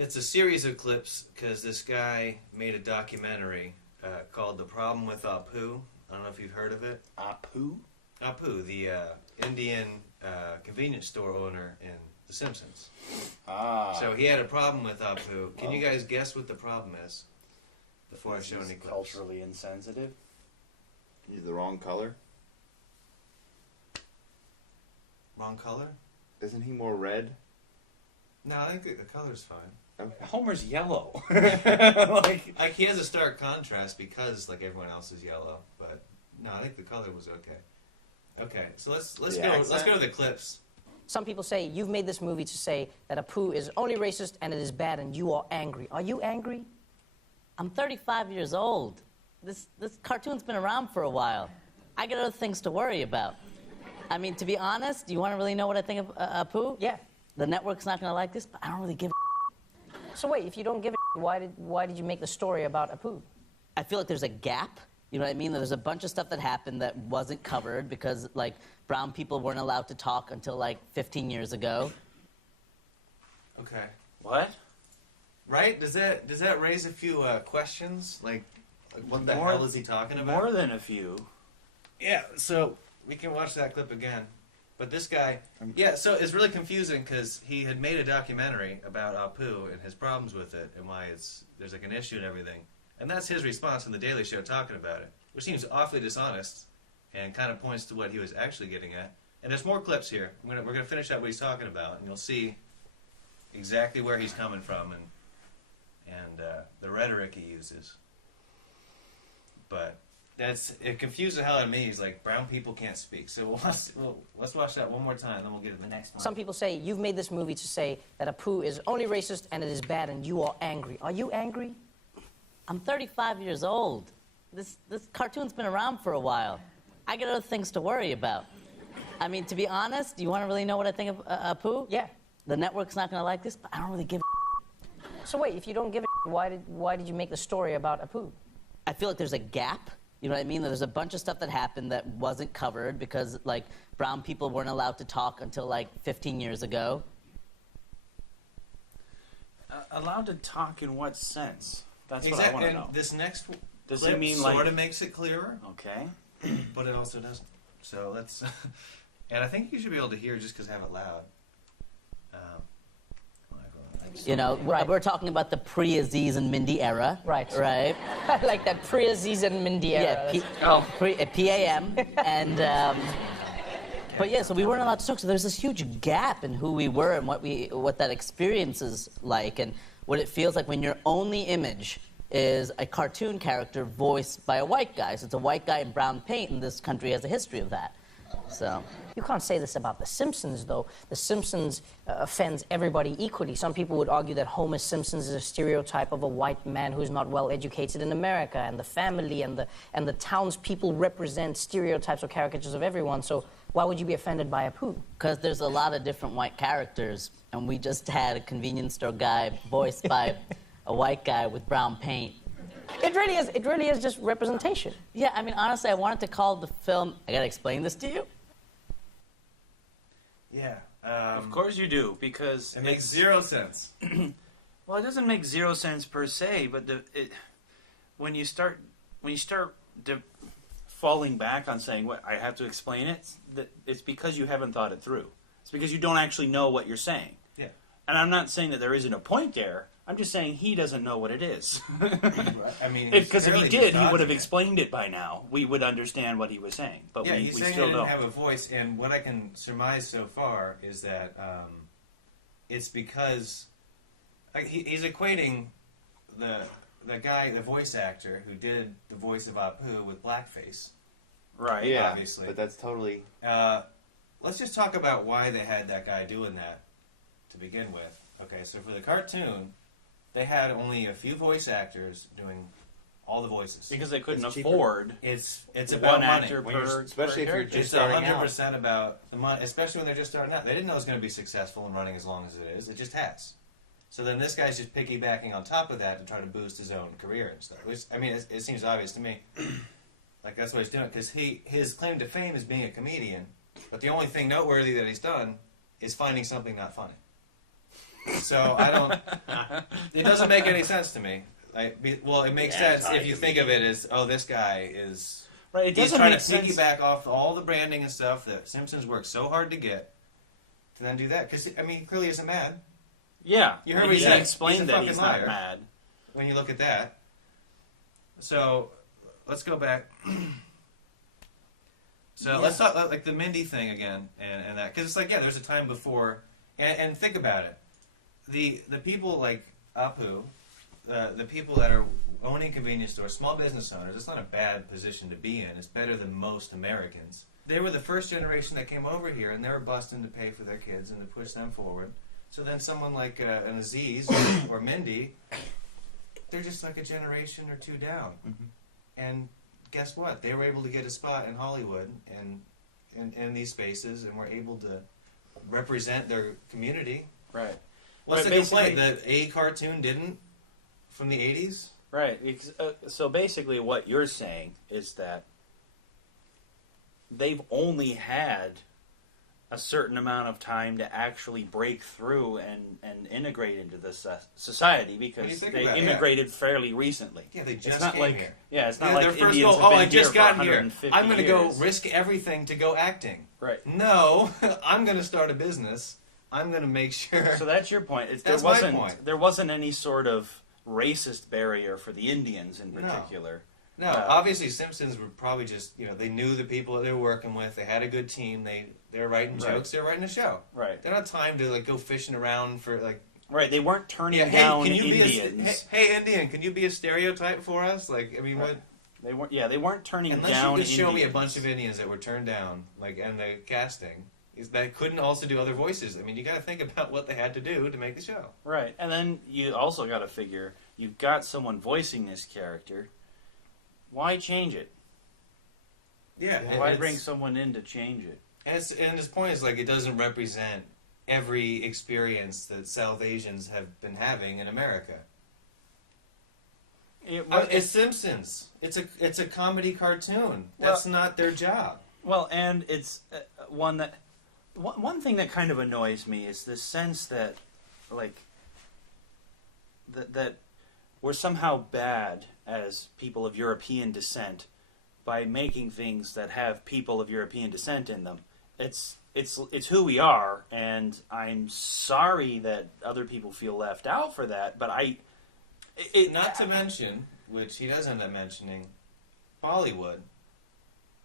It's a series of clips because this guy made a documentary called "The Problem with Apu." I don't know if you've heard of it. Apu? Apu, the Indian convenience store owner in The Simpsons. Ah. So he had a problem with Apu. Can you guys guess what the problem is? Before I show any clips. Culturally insensitive. He's the wrong color. Wrong color? Isn't he more red? No, I think the color's fine. Okay. Homer's yellow. Like he has a stark contrast because like everyone else is yellow, but no, I think the color was okay. Okay, so let's go to the clips. Some people say you've made this movie to say that Apu is only racist and it is bad and you are angry. Are you angry? I'm 35 years old. This cartoon's been around for a while. I got other things to worry about. I mean, to be honest, do you want to really know what I think of Apu? Yeah. The network's not going to like this, but I don't really give a So wait, if you don't give a why did you make the story about Apu? I feel like there's a gap. You know what I mean? There's a bunch of stuff that happened that wasn't covered because, like, brown people weren't allowed to talk until, like, 15 years ago. Okay. What? Right? Does that raise a few questions? Like what the hell is he talking about? More than a few. Yeah, so we can watch that clip again. But this guy, yeah, so it's really confusing because he had made a documentary about Apu and his problems with it and why there's like an issue and everything. And that's his response in The Daily Show talking about it, which seems awfully dishonest and kind of points to what he was actually getting at. And there's more clips here. We're gonna finish out what he's talking about, and you'll see exactly where he's coming from and the rhetoric he uses. But it confused the hell out of me. He's like, brown people can't speak. So let's watch that one more time, then we'll get to the next one. Some people say you've made this movie to say that Apu is only racist and it is bad and you are angry. Are you angry? I'm 35 years old. This cartoon's been around for a while. I got other things to worry about. I mean, to be honest, do you want to really know what I think of Apu? Yeah. The network's not going to like this, but I don't really give a So wait, if you don't give a why did you make the story about Apu? I feel like there's a gap. You know what I mean? There's a bunch of stuff that happened that wasn't covered because, like, brown people weren't allowed to talk until, like, 15 years ago. Allowed to talk in what sense? That's exactly. what I want to and know. This next Does clip it mean sort like of makes it clearer, okay? but it also doesn't. So let's, and I think you should be able to hear just because I have it loud. You know, Right. we're talking about the pre-Aziz and Mindy era. Right. Right. I like that pre-Aziz and Mindy era. Yeah, PAM. And, but yeah, so we weren't allowed to talk. So there's this huge gap in who we were and what that experience is like and what it feels like when your only image is a cartoon character voiced by a white guy. So it's a white guy in brown paint, and this country has a history of that. So You can't say this about The Simpsons, though. The Simpsons offends everybody equally. Some people would argue that Homer Simpson is a stereotype of a white man who's not well educated in America, and the family and the townspeople represent stereotypes or caricatures of everyone. So why would you be offended by Apu? because there's a lot of different white characters, and we just had a convenience store guy voiced by a white guy with brown paint. It really is just representation. Yeah, I mean, honestly, I wanted to call the film... I gotta explain this to you? Yeah. Of course you do, because It makes zero sense. well, it doesn't make zero sense per se, but when you start falling back on saying what I have to explain it's because you haven't thought it through. It's because you don't actually know what you're saying. Yeah. And I'm not saying that there isn't a point there. I'm just saying he doesn't know what it is. I mean, Because if he did, he would have explained. explained it by now. We would understand what he was saying, but Yeah, we he's saying still he didn't don't. have a voice, and what I can surmise so far is that it's because he's equating the guy, the voice actor who did the voice of Apu with blackface. Right. Yeah, obviously. but that's totally... Let's just talk about why they had that guy doing that to begin with. Okay, so for the cartoon, they had only a few voice actors doing all the voices. Because they couldn't It's cheaper. afford It's one about money. actor When you're- per especially if you're character. just It's starting out. 100% about the money, especially when they're just starting out. They didn't know it was going to be successful and running as long as it is. It just has. So then this guy's just piggybacking on top of that to try to boost his own career and stuff. Which, I mean, it seems obvious to me. Like, that's what he's doing. Because his claim to fame is being a comedian, but the only thing noteworthy that he's done is finding something not funny. So I don't... It doesn't make any sense to me. Well, it makes sense if you think of it as, this guy is... Right, it He's doesn't trying make to sense. piggyback off all the branding and stuff that Simpsons worked so hard to get, to then do that. Because, I mean, he clearly isn't mad. Yeah, You heard he what he said. explained He's a that fucking he's liar. not mad. When you look at that. So, let's go back. So, let's talk like the Mindy thing again, and that. Because it's like, there's a time before, and think about it. The people like Apu, the people that are owning convenience stores, small business owners, it's not a bad position to be in. It's better than most Americans. They were the first generation that came over here, and they were busting to pay for their kids and to push them forward. So then someone like an Aziz or Mindy, they're just like a generation or two down. Mm-hmm. And guess what? They were able to get a spot in Hollywood and in these spaces, and were able to represent their community. Right. What's Right, the complaint? basically- That a cartoon didn't from the 80s? Right. So basically, what you're saying is that they've only had a certain amount of time to actually break through and integrate into this society When you because think they about it, immigrated fairly recently. Yeah, they just It's not came like here. it's not Yeah, like their first Indians goal, have been I here just for got here. 150 I'm going to go years. risk everything to go acting. Right. No, I'm going to start a business. I'm going to make sure. So that's your point. That's my point. There wasn't any sort of racist barrier for the Indians in No. particular. No, obviously Simpsons were probably just, they knew the people that they were working with. They had a good team. They were writing Right. jokes. They were writing a show. Right. They don't have time to go fishing around for Right. They weren't turning hey, down can you Indians. be hey, Indian, can you be a stereotype for us? Right. What? They weren't. Yeah, they weren't turning Unless down. you could show me a Indians. bunch of Indians that were turned down, and the casting that couldn't also do other voices. I mean, you got to think about what they had to do to make the show. Right, and then you also got to figure you've got someone voicing this character. Why change it? Yeah. Why bring someone in to change it? And his point is it doesn't represent every experience that South Asians have been having in America. It's Simpsons. It's a comedy cartoon. That's not their job. Well, and it's one thing that kind of annoys me is this sense that that we're somehow bad as people of European descent by making things that have people of European descent in them. It's who we are, and I'm sorry that other people feel left out for that. But not to mention, which he does end up mentioning, Bollywood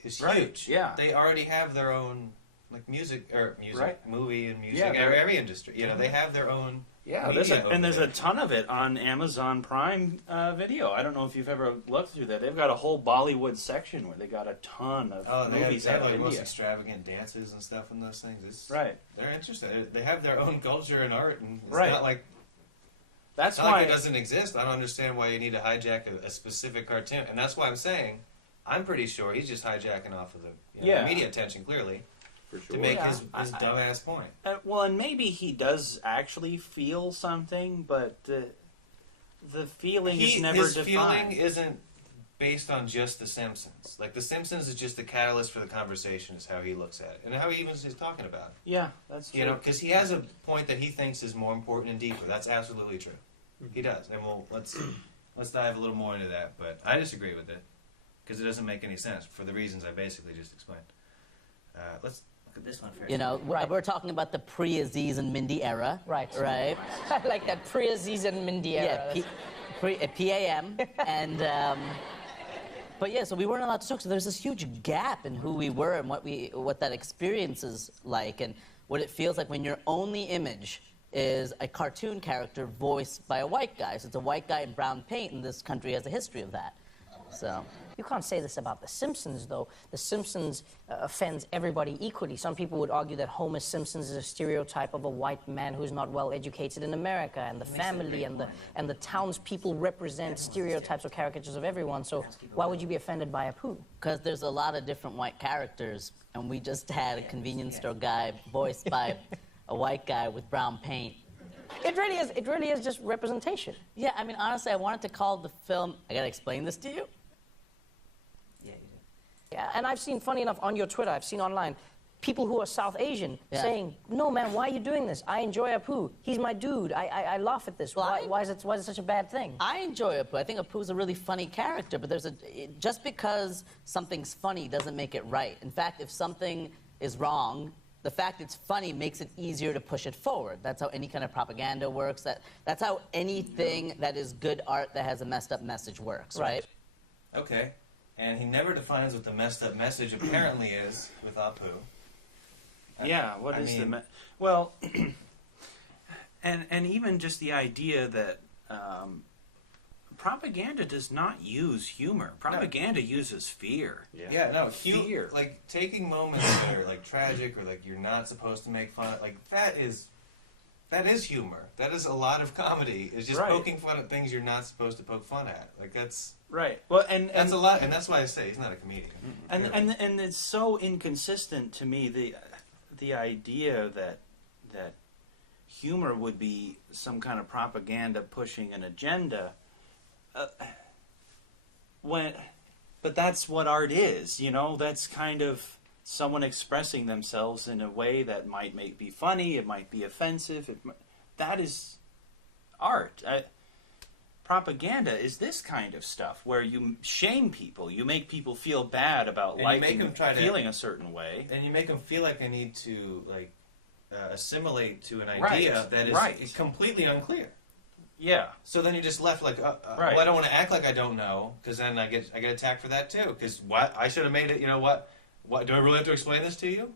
is Right, huge. yeah. They already have their own music, Right. movie and music, Yeah, every industry. They have their own. Yeah, media over there's there. a ton of it on Amazon Prime Video. I don't know if you've ever looked through that. They've got a whole Bollywood section where they got a ton of movies they have out of most India. extravagant dances and stuff in those things. Right. They're interested. They have their own culture and art, and it's Right. not like That's it's not why like it doesn't exist. I don't understand why you need to hijack a specific cartoon, and that's why I'm saying I'm pretty sure he's just hijacking off of the media attention clearly For sure. to make Yeah, his dumbass point. well, and maybe he does actually feel something, but the feeling is never his defined. feeling isn't based on just The Simpsons. The Simpsons is just the catalyst for the conversation, is how he looks at it, and how he even is talking about it. Yeah, that's true. Because he has a point that he thinks is more important and deeper. That's absolutely true. He does, and let's dive a little more into that. But I disagree with it because it doesn't make any sense for the reasons I basically just explained. Let's look at this one first. We're talking about the pre-Aziz and Mindy era. Right. Right. I like that pre-Aziz and Mindy era. Yeah, PAM. And, but yeah, so we weren't allowed to talk. So there's this huge gap in who we were and what that experience is like and what it feels like when your only image is a cartoon character voiced by a white guy. So it's a white guy in brown paint, and this country has a history of that. So You can't say this about The Simpsons, though. The Simpsons offends everybody equally. Some people would argue that Homer Simpson is a stereotype of a white man who's not well educated in America, and the family and the townspeople represent stereotypes or caricatures of everyone. So why would you be offended by Apu? because there's a lot of different white characters, and we just had a convenience store guy voiced by a white guy with brown paint. It really is just representation. Yeah, I mean, honestly, I wanted to call the film... I gotta explain this to you? Yeah, and I've seen, funny enough, on your Twitter, I've seen online, people who are South Asian Yeah. saying, "No, man, why are you doing this? I enjoy Apu. He's my dude. I laugh at this. Well, Why is it such a bad thing?" I enjoy Apu. I think Apu's a really funny character, but just because something's funny doesn't make it right. In fact, if something is wrong, the fact it's funny makes it easier to push it forward. That's how any kind of propaganda works. That's how anything that is good art that has a messed up message works, right? Okay. And he never defines what the messed up message apparently is with Apu. Yeah, what I is mean- well, and even just the idea that propaganda does not use humor. Propaganda uses fear. Yeah, no, Fear. like taking moments that are like tragic or like you're not supposed to make fun of, like that is humor. That is a lot of comedy. Is just Right. poking fun at things you're not supposed to poke fun at. Like that's Right. Well, and that's a lot, and that's why I say he's not a comedian. and it's so inconsistent to me the idea that humor would be some kind of propaganda pushing an agenda. But that's what art is, you know. That's kind of someone expressing themselves in a way that might be funny. It might be offensive. That is art. Propaganda is this kind of stuff where you shame people, you make people feel bad about And you liking, make them try to- feeling a certain way. And you make them feel like they need to like assimilate to an Right, idea that is right. completely unclear. Yeah, So then you're just left like, Right. well, I don't want to act like I don't know, because then I get attacked for that too. Because what I should have made it. You know what? What do I really have to explain this to you?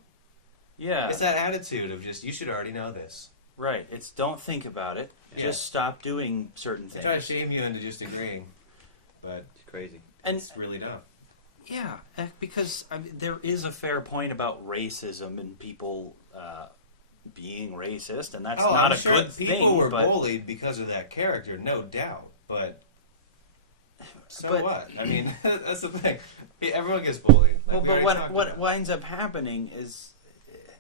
yeah, It's that attitude of just you should already know this. right. It's don't think about it. Yeah. Just stop doing certain They try to things. shame you into just agreeing, but It's crazy. And it's really dumb. yeah, because I mean, there is a fair point about racism and people being racist, and that's not I'm a sure good people thing. were but bullied because of that character, no doubt. But so But- what? I mean, that's the thing. Everyone gets bullied. Like well, we but already talked what about. winds up happening is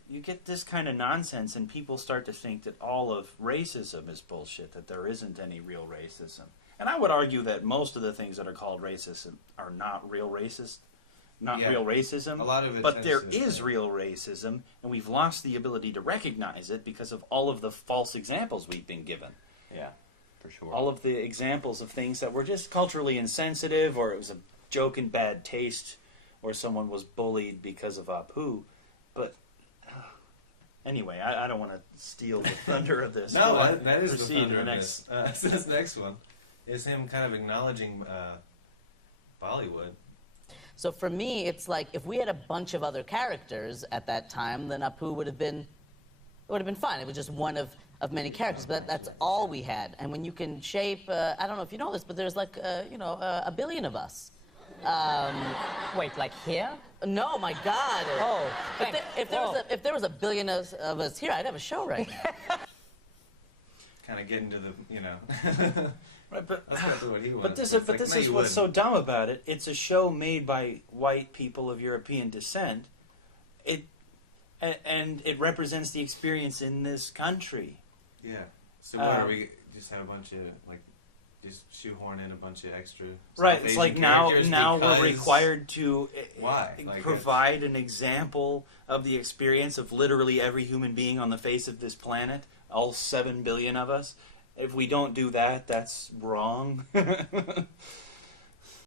you get this kind of nonsense, and people start to think that all of racism is bullshit. That there isn't any real racism, and I would argue that most of the things that are called racism are not real racist. Not Yeah. real racism, A lot of it but tends there to- is real racism, and we've lost the ability to recognize it because of all of the false examples we've been given. Yeah, for sure. All of the examples of things that were just culturally insensitive, or it was a joke in bad taste, or someone was bullied because of Apu. But anyway, I don't want to steal the thunder of this. No, Go on, that is the proceed to thunder the of next. this. This next one is him kind of acknowledging Bollywood. So for me, it's like if we had a bunch of other characters at that time, then Apu would have been fine. It was just one of many characters, but that's all we had. And when you can shape, I don't know if you know this, but there's like a billion of us. Wait, like here? No, my God. Oh, If there was a billion of us here, I'd have a show right now. Kind of getting to the, Right, but that's not what he wants. But this, It's but like, this no, is you what's so wouldn't. dumb about it. It's a show made by white people of European descent. And it represents the experience in this country. Yeah. So what are we? Just have a bunch of like, just shoehorn in a bunch of extra. Right. South It's Asian like now characters we're because- required to Why? Like, provide an example of the experience of literally every human being on the face of this planet, all 7 billion of us. If we don't do that, that's wrong.